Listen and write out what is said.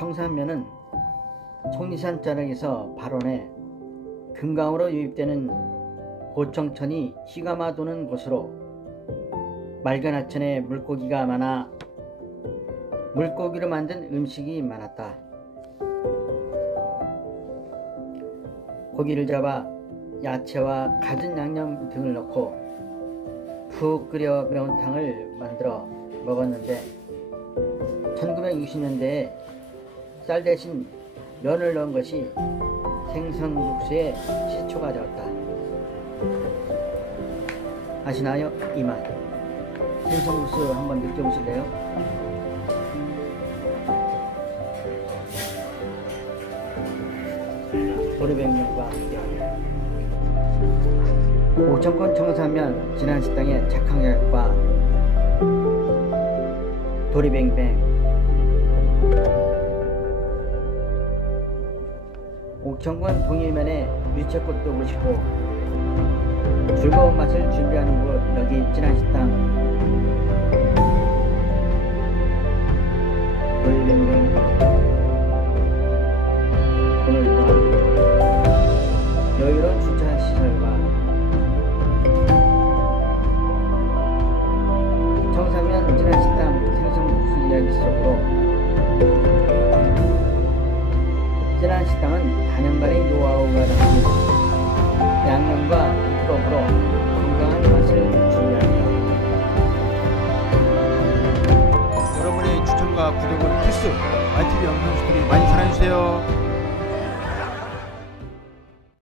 청산면은 속리산 자락에서 발원해 금강으로 유입되는 고청천이 희가마 도는 곳으로 맑은 하천에 물고기가 많아 물고기로 만든 음식이 많았다. 고기를 잡아 야채와 갖은 양념 등을 넣고 푹 끓여 매운탕을 만들어 먹었는데 1960년대에 쌀 대신 면을 넣은 것이 생선 국수의 시초가 되었다. 아시나요? 이 맛. 생선 국수 한번 느껴보실래요? 도리백면과 함께하며 오천권 청사면 지난 식당의 착한 가격과 도리뱅뱅 옥천권 동일면에 유채꽃도 보시고 즐거운 맛을 준비하는 곳 여기 진한 식당 식당은 단연간의 노하우가 담긴 양념과 비법으로 건강한 맛을 준비합니다. 여러분의 추천과 구독은 필수. ITV 영상 스토리 많이 사랑해주세요.